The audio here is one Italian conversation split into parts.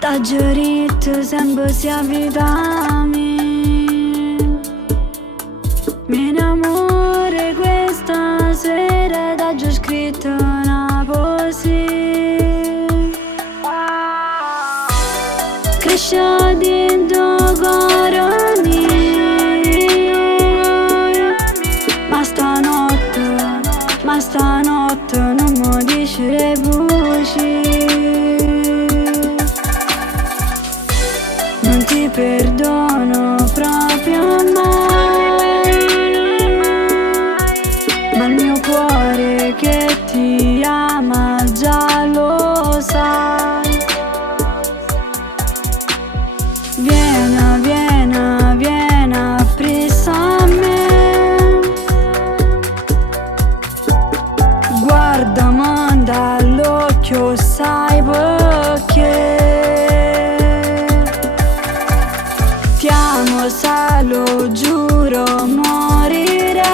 T'ha giurito sempre sia vita mia. Mi innamoro questa sera, t'ha già scritto una poesia. Cresce dentro cuore mio. Ma stanotte non mi dici le voci. Non ti perdono proprio mai, ma il mio cuore che ti ama già lo sai. Vieni appresso a me, guardami dall'occhio, sai perché. Ti amo, se lo giuro, morirei.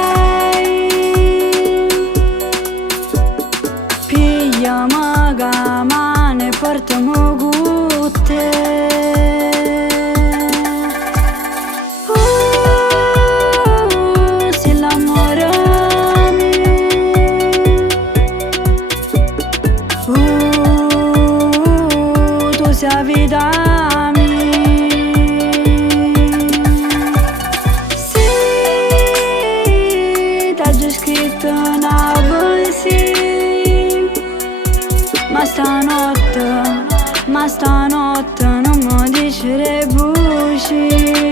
Pigliami la mano e portami con te. Se l'amore tu sei vita mia. T'ha già scritto una poesia, ma stanotte non mi dici le voci.